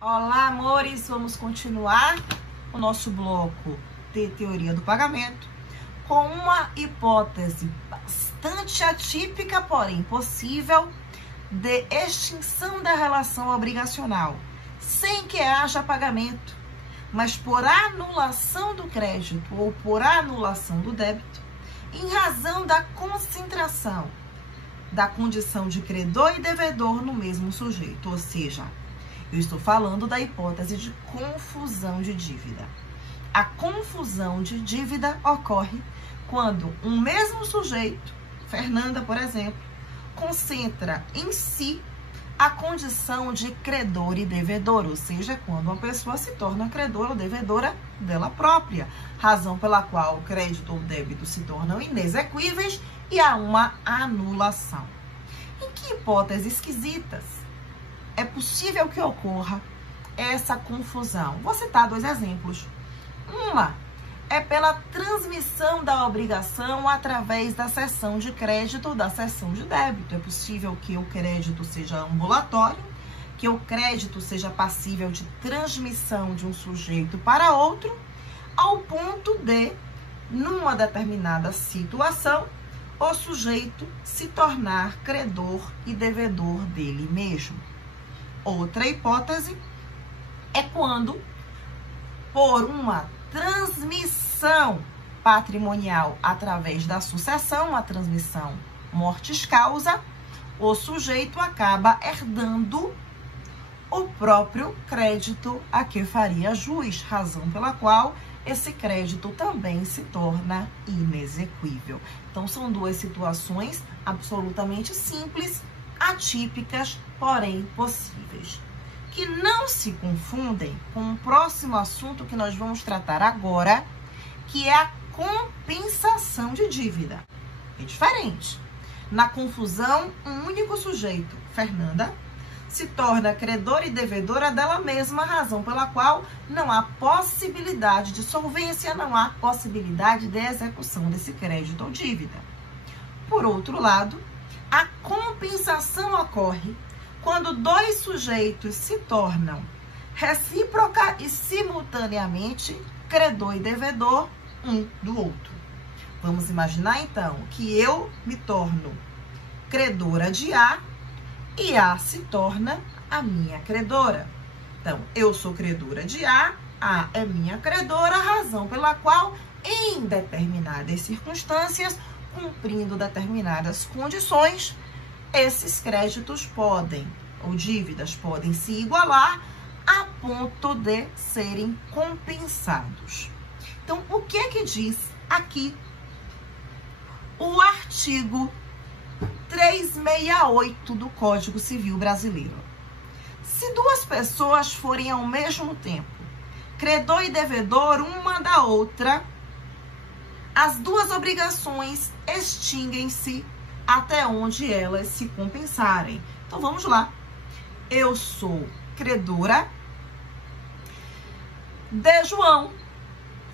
Olá, amores! Vamos continuar o nosso bloco de teoria do pagamento com uma hipótese bastante atípica, porém possível, de extinção da relação obrigacional, sem que haja pagamento, mas por anulação do crédito ou por anulação do débito, em razão da concentração da condição de credor e devedor no mesmo sujeito, ou seja, eu estou falando da hipótese de confusão de dívida. A confusão de dívida ocorre quando um mesmo sujeito, Fernanda, por exemplo, concentra em si a condição de credor e devedor, ou seja, quando uma pessoa se torna credora ou devedora dela própria, razão pela qual o crédito ou débito se tornam inexequíveis e há uma anulação. Em que hipóteses esquisitas é possível que ocorra essa confusão? Vou citar dois exemplos. Uma é pela transmissão da obrigação através da cessão de crédito ou da cessão de débito. É possível que o crédito seja ambulatório, que o crédito seja passível de transmissão de um sujeito para outro, ao ponto de, numa determinada situação, o sujeito se tornar credor e devedor dele mesmo. Outra hipótese é quando, por uma transmissão patrimonial através da sucessão, a transmissão mortis causa, o sujeito acaba herdando o próprio crédito a que faria jus, razão pela qual esse crédito também se torna inexequível. Então, são duas situações absolutamente simples, atípicas, porém possíveis, que não se confundem com o próximo assunto que nós vamos tratar agora, que é a compensação de dívida. É diferente. Na confusão, um único sujeito, Fernanda, se torna credora e devedora dela mesma, razão pela qual não há possibilidade de solvência, não há possibilidade de execução desse crédito ou dívida. Por outro lado, a compensação ocorre quando dois sujeitos se tornam recíproca e simultaneamente credor e devedor um do outro. Vamos imaginar então que eu me torno credora de A e A se torna a minha credora. Então, eu sou credora de A é minha credora, razão pela qual, em determinadas circunstâncias, cumprindo determinadas condições, esses créditos podem, ou dívidas podem se igualar a ponto de serem compensados. Então, o que é que diz aqui o artigo 368 do Código Civil Brasileiro? Se duas pessoas forem ao mesmo tempo credor e devedor uma da outra, as duas obrigações extinguem-se até onde elas se compensarem. Então, vamos lá. Eu sou credora de João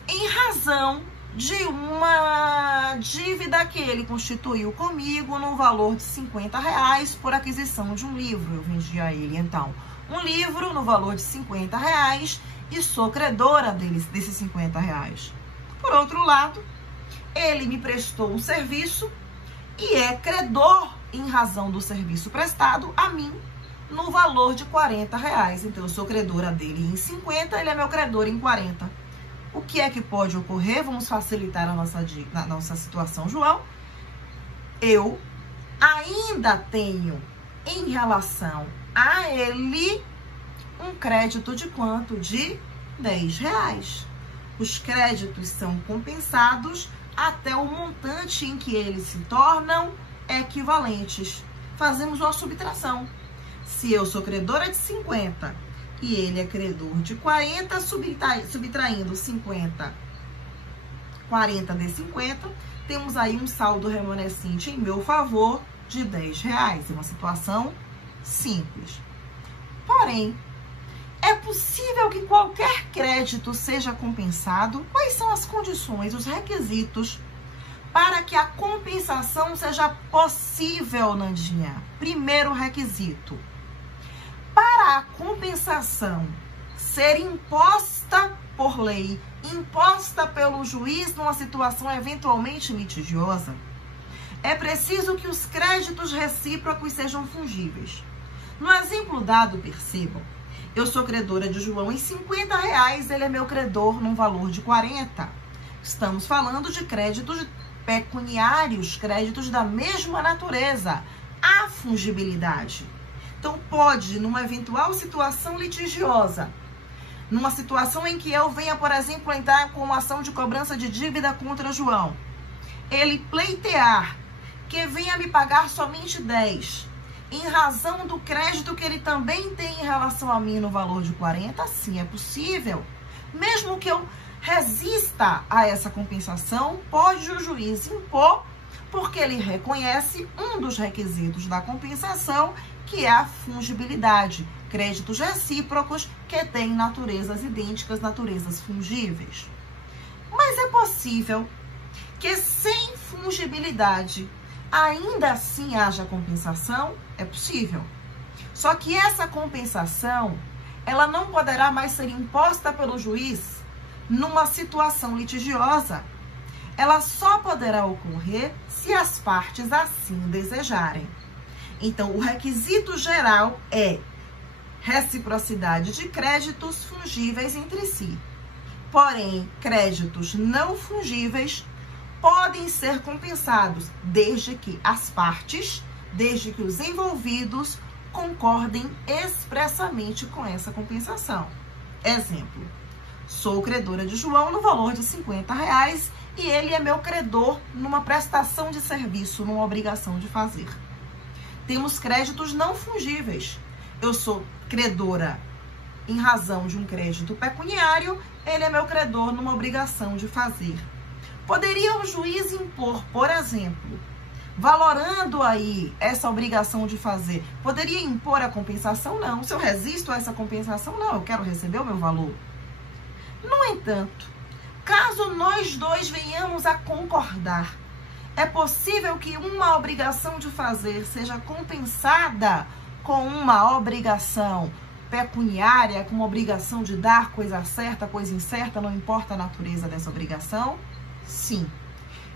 em razão de uma dívida que ele constituiu comigo no valor de R$50 por aquisição de um livro. Eu vendi a ele, então, um livro no valor de R$50 e sou credora desses R$50. Por outro lado, ele me prestou um serviço e é credor em razão do serviço prestado a mim no valor de R$40. Então, eu sou credora dele em 50, ele é meu credor em 40. O que é que pode ocorrer? Vamos facilitar a nossa situação, João. Eu ainda tenho, em relação a ele, um crédito de quanto? De R$10. Os créditos são compensados até o montante em que eles se tornam equivalentes. Fazemos uma subtração. Se eu sou credora de 50 e ele é credor de 40, subtraindo 40 de 50, temos aí um saldo remanescente em meu favor de R$10. É uma situação simples. Porém, é possível que qualquer crédito seja compensado? Quais são as condições, os requisitos para que a compensação seja possível, Nandinha? Primeiro requisito: Para a compensação ser imposta por lei, imposta pelo juiz numa situação eventualmente litigiosa, é preciso que os créditos recíprocos sejam fungíveis. No exemplo dado, percebam, eu sou credora de João em R$50, ele é meu credor num valor de 40. Estamos falando de créditos pecuniários, créditos da mesma natureza, a fungibilidade. Então, pode, numa eventual situação litigiosa, numa situação em que eu venha, por exemplo, entrar com uma ação de cobrança de dívida contra João, ele pleitear que venha me pagar somente 10, em razão do crédito que ele também tem em relação a mim no valor de 40, sim, é possível. Mesmo que eu resista a essa compensação, pode o juiz impor, porque ele reconhece um dos requisitos da compensação, que é a fungibilidade. Créditos recíprocos que têm naturezas idênticas, naturezas fungíveis. Mas é possível que sem fungibilidade ainda assim haja compensação? É possível. Só que essa compensação, ela não poderá mais ser imposta pelo juiz numa situação litigiosa. Ela só poderá ocorrer se as partes assim desejarem. Então, o requisito geral é reciprocidade de créditos fungíveis entre si. Porém, créditos não fungíveis podem ser compensados desde que as partes, desde que os envolvidos concordem expressamente com essa compensação. Exemplo, sou credora de João no valor de R$50 e ele é meu credor numa prestação de serviço, numa obrigação de fazer. Temos créditos não fungíveis. Eu sou credora em razão de um crédito pecuniário, ele é meu credor numa obrigação de fazer. Poderia o juiz impor, por exemplo, valorando aí essa obrigação de fazer, poderia impor a compensação? Não. Se eu resisto a essa compensação, não, eu quero receber o meu valor. No entanto, caso nós dois venhamos a concordar, é possível que uma obrigação de fazer seja compensada com uma obrigação pecuniária, com uma obrigação de dar coisa certa, coisa incerta, não importa a natureza dessa obrigação? Sim.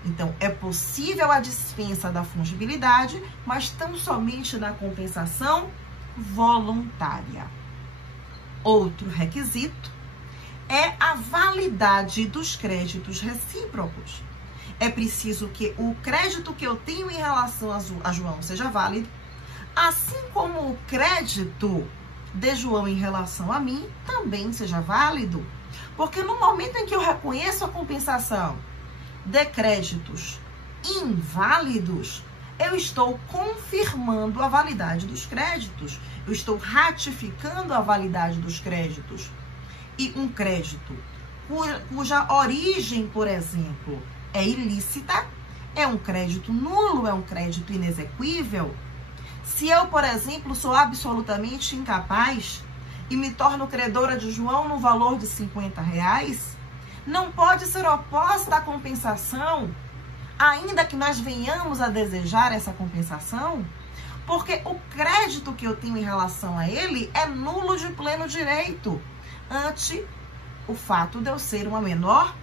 Então, é possível a dispensa da fungibilidade, mas tão somente na compensação voluntária. Outro requisito é a validade dos créditos recíprocos. É preciso que o crédito que eu tenho em relação a João seja válido, assim como o crédito de João em relação a mim também seja válido. Porque no momento em que eu reconheço a compensação de créditos inválidos, eu estou confirmando a validade dos créditos, eu estou ratificando a validade dos créditos. E um crédito cuja origem, por exemplo, é ilícita, é um crédito nulo, é um crédito inexequível. Se eu, por exemplo, sou absolutamente incapaz e me torno credora de João no valor de R$50, não pode ser oposta à compensação, ainda que nós venhamos a desejar essa compensação, porque o crédito que eu tenho em relação a ele é nulo de pleno direito, ante o fato de eu ser uma menor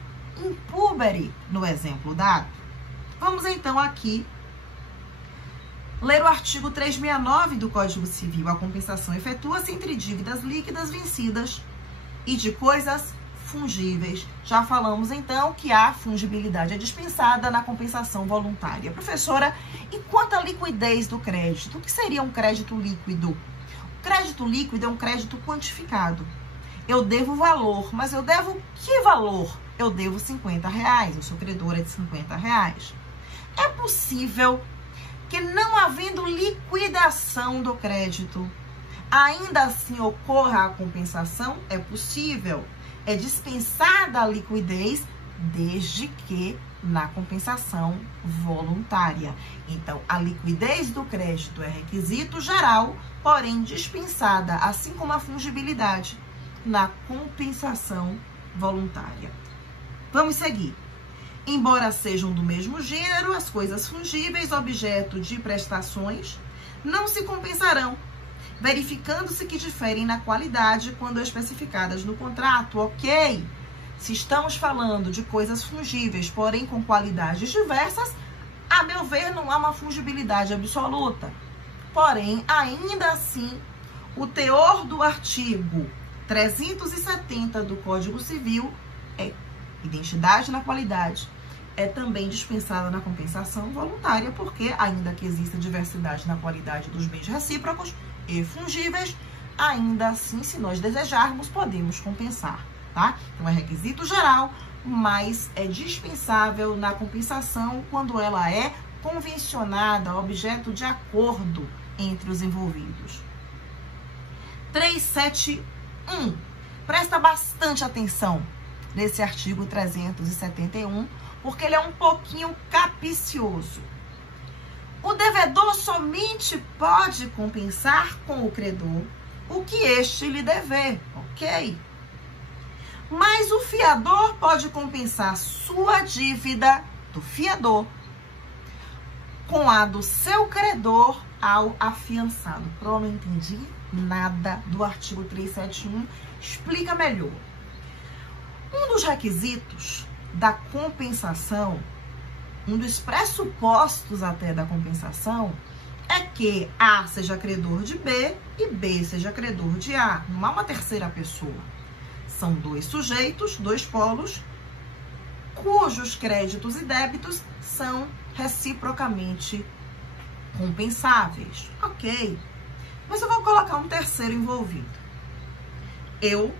impúbere no exemplo dado. Vamos então aqui ler o artigo 369 do Código Civil. A compensação efetua-se entre dívidas líquidas vencidas e de coisas fungíveis. Já falamos então que a fungibilidade é dispensada na compensação voluntária. Professora, e quanto à liquidez do crédito? O que seria um crédito líquido? O crédito líquido é um crédito quantificado. Eu devo valor, mas eu devo que valor? Eu devo R$50, eu sou credora de R$50. É possível que, não havendo liquidação do crédito, ainda assim ocorra a compensação? É possível. É dispensada a liquidez desde que na compensação voluntária. Então, a liquidez do crédito é requisito geral, porém dispensada, assim como a fungibilidade, na compensação voluntária. Vamos seguir. Embora sejam do mesmo gênero, as coisas fungíveis, objeto de prestações, não se compensarão, verificando-se que diferem na qualidade quando especificadas no contrato, ok? Se estamos falando de coisas fungíveis, porém com qualidades diversas, a meu ver, não há uma fungibilidade absoluta. Porém, ainda assim, o teor do artigo 370 do Código Civil é identidade na qualidade, é também dispensada na compensação voluntária, porque, ainda que exista diversidade na qualidade dos bens recíprocos e fungíveis, ainda assim, se nós desejarmos, podemos compensar, tá? Então, é requisito geral, mas é dispensável na compensação quando ela é convencionada, objeto de acordo entre os envolvidos. 371. Presta bastante atenção nesse artigo 371, porque ele é um pouquinho capcioso. O devedor somente pode compensar com o credor o que este lhe dever, ok? Mas o fiador pode compensar sua dívida do fiador com a do seu credor ao afiançado. Pro, não entendi nada do artigo 371. Explica melhor. Um dos requisitos da compensação, um dos pressupostos até da compensação, é que A seja credor de B e B seja credor de A. Não há uma terceira pessoa. São dois sujeitos, dois polos, cujos créditos e débitos são reciprocamente compensáveis. Ok. Mas eu vou colocar um terceiro envolvido. Eu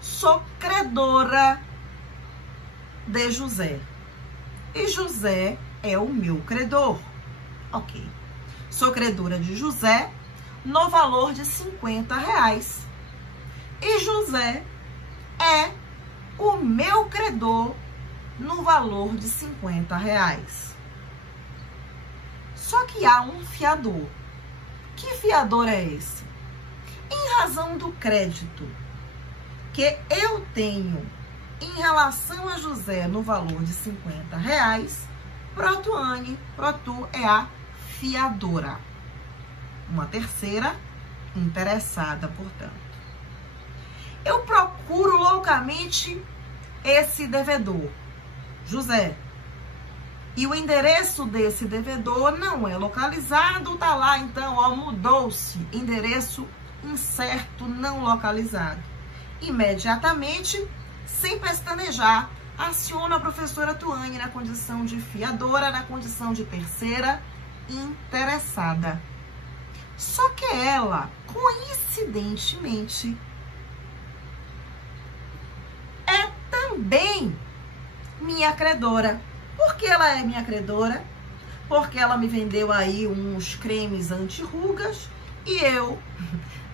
sou credora de José. E José é o meu credor. Ok. Sou credora de José no valor de R$50. E José é o meu credor no valor de R$50. Só que há um fiador. Que fiador é esse? Em razão do crédito que eu tenho em relação a José no valor de R$50, Protu é a fiadora. Uma terceira interessada, portanto. Eu procuro loucamente esse devedor, José. E o endereço desse devedor não é localizado, tá lá então, ó, mudou-se, endereço incerto, não localizado. Imediatamente, sem pestanejar, aciono a professora Tuane na condição de fiadora, na condição de terceira interessada. Só que ela, coincidentemente, é também minha credora. Por que ela é minha credora? Porque ela me vendeu aí uns cremes anti-rugas e eu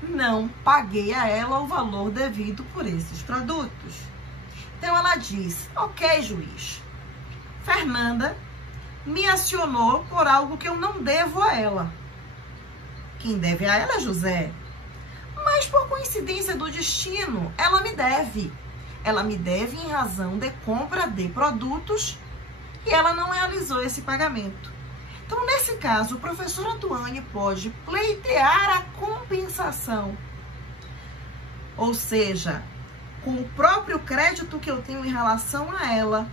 não paguei a ela o valor devido por esses produtos. Então ela diz: ok, juiz, Fernanda me acionou por algo que eu não devo a ela. Quem deve a ela é José. Mas por coincidência do destino, ela me deve. Ela me deve em razão de compra de produtos e ela não realizou esse pagamento. Então, nesse caso, o professor Tuane pode pleitear a compensação. Ou seja, com o próprio crédito que eu tenho em relação a ela,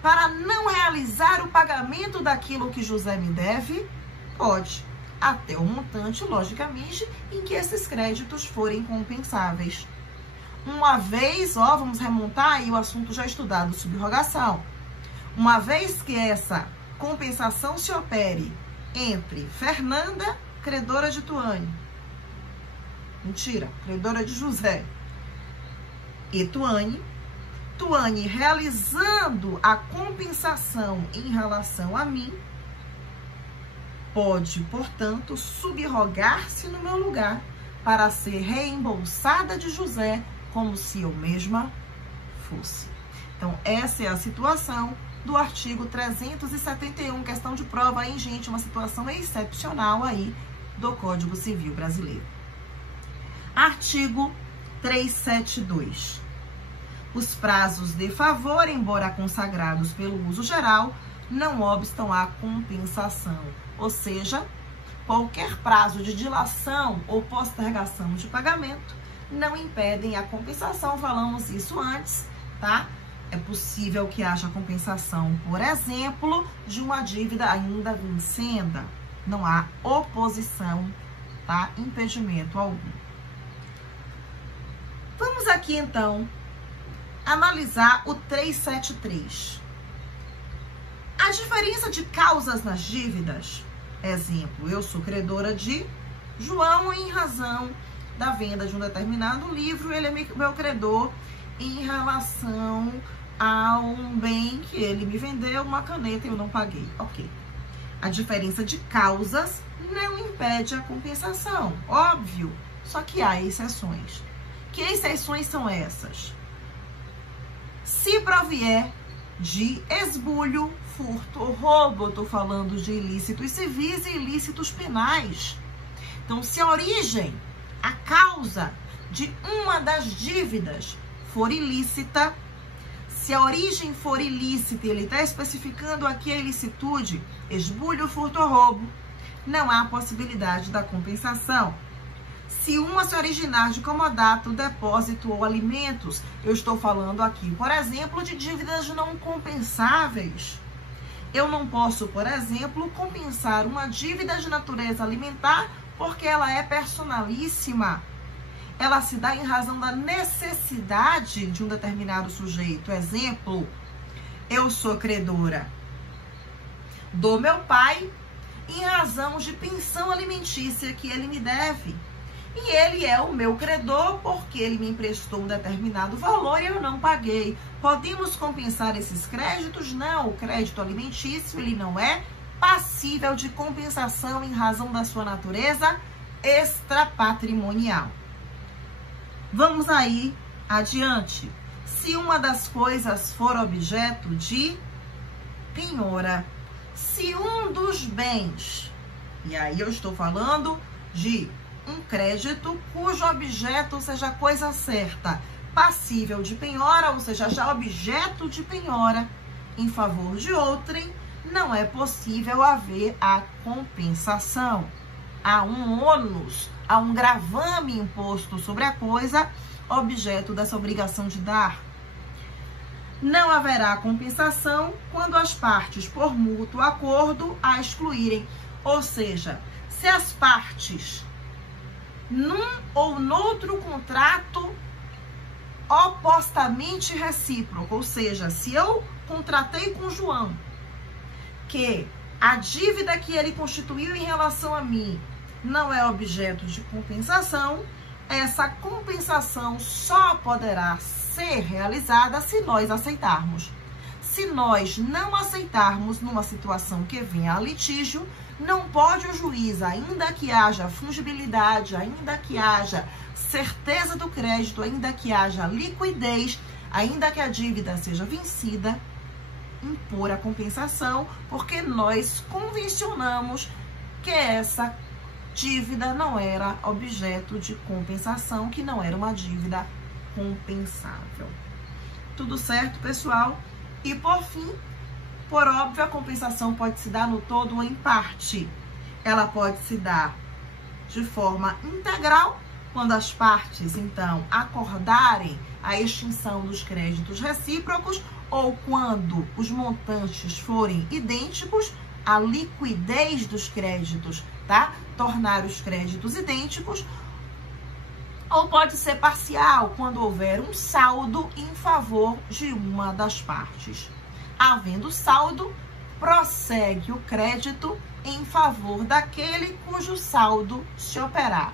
para não realizar o pagamento daquilo que José me deve, pode, até o montante, logicamente, em que esses créditos forem compensáveis. Uma vez, ó, vamos remontar aí o assunto já estudado, subrogação. Uma vez que essa compensação se opere entre Fernanda, credora de Tuane, credora de José, e Tuane realizando a compensação em relação a mim, pode, portanto, subrogar-se no meu lugar para ser reembolsada de José como se eu mesma fosse. Então, essa é a situação do artigo 371, questão de prova aí, gente, uma situação excepcional aí do Código Civil Brasileiro. Artigo 372. Os prazos de favor, embora consagrados pelo uso geral, não obstam à compensação. Ou seja, qualquer prazo de dilação ou postergação de pagamento não impedem a compensação. Falamos isso antes, tá? É possível que haja compensação, por exemplo, de uma dívida ainda vencenda. Não há oposição, tá? Impedimento algum. Vamos aqui, então, analisar o 373. A diferença de causas nas dívidas. Exemplo, eu sou credora de João em razão da venda de um determinado livro, ele é meu credor em relação a um bem que ele me vendeu, uma caneta, e eu não paguei. Ok. A diferença de causas não impede a compensação, óbvio, só que há exceções. Que exceções são essas? Se provier de esbulho, furto ou roubo, eu estou falando de ilícitos civis e ilícitos penais. Então, se a origem, a causa de uma das dívidas for ilícita, se a origem for ilícita, ele está especificando aqui a ilicitude, esbulho, furto ou roubo, não há possibilidade da compensação. Se uma se originar de comodato, depósito ou alimentos, eu estou falando aqui, por exemplo, de dívidas não compensáveis. Eu não posso, por exemplo, compensar uma dívida de natureza alimentar porque ela é personalíssima. Ela se dá em razão da necessidade de um determinado sujeito. Exemplo, eu sou credora do meu pai em razão de pensão alimentícia que ele me deve. E ele é o meu credor porque ele me emprestou um determinado valor e eu não paguei. Podemos compensar esses créditos? Não, o crédito alimentício ele não é passível de compensação em razão da sua natureza extrapatrimonial. Vamos aí adiante. Se uma das coisas for objeto de penhora, se um dos bens, e aí eu estou falando de um crédito cujo objeto seja coisa certa, passível de penhora, ou seja, já objeto de penhora em favor de outrem, não é possível haver a compensação. Há um ônus, há um gravame imposto sobre a coisa, objeto dessa obrigação de dar. Não haverá compensação quando as partes, por mútuo acordo, a excluírem. Ou seja, se as partes, num ou noutro contrato opostamente recíproco, ou seja, se eu contratei com o João que a dívida que ele constituiu em relação a mim não é objeto de compensação, essa compensação só poderá ser realizada se nós aceitarmos. Se nós não aceitarmos numa situação que venha a litígio, não pode o juiz, ainda que haja fungibilidade, ainda que haja certeza do crédito, ainda que haja liquidez, ainda que a dívida seja vencida, impor a compensação, porque nós convencionamos que essa dívida não era objeto de compensação, que não era uma dívida compensável. Tudo certo, pessoal? E por fim, por óbvio, a compensação pode se dar no todo ou em parte. Ela pode se dar de forma integral, quando as partes, então, acordarem a extinção dos créditos recíprocos, ou quando os montantes forem idênticos, a liquidez dos créditos, tá? Tornar os créditos idênticos. Ou pode ser parcial, quando houver um saldo em favor de uma das partes. Havendo saldo, prossegue o crédito em favor daquele cujo saldo se operar.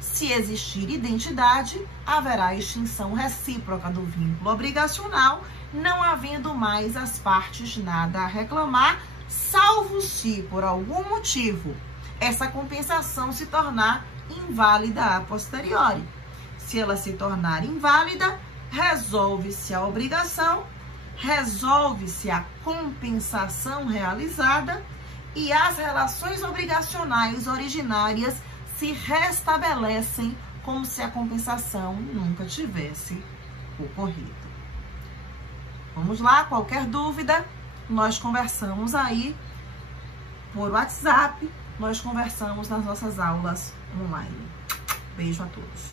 Se existir identidade, haverá extinção recíproca do vínculo obrigacional, não havendo mais as partes nada a reclamar, salvo se, por algum motivo, essa compensação se tornar inválida a posteriori. Se ela se tornar inválida, resolve-se a obrigação, resolve-se a compensação realizada e as relações obrigacionais originárias se restabelecem como se a compensação nunca tivesse ocorrido. Vamos lá, qualquer dúvida, nós conversamos aí por WhatsApp, nós conversamos nas nossas aulas online. Beijo a todos.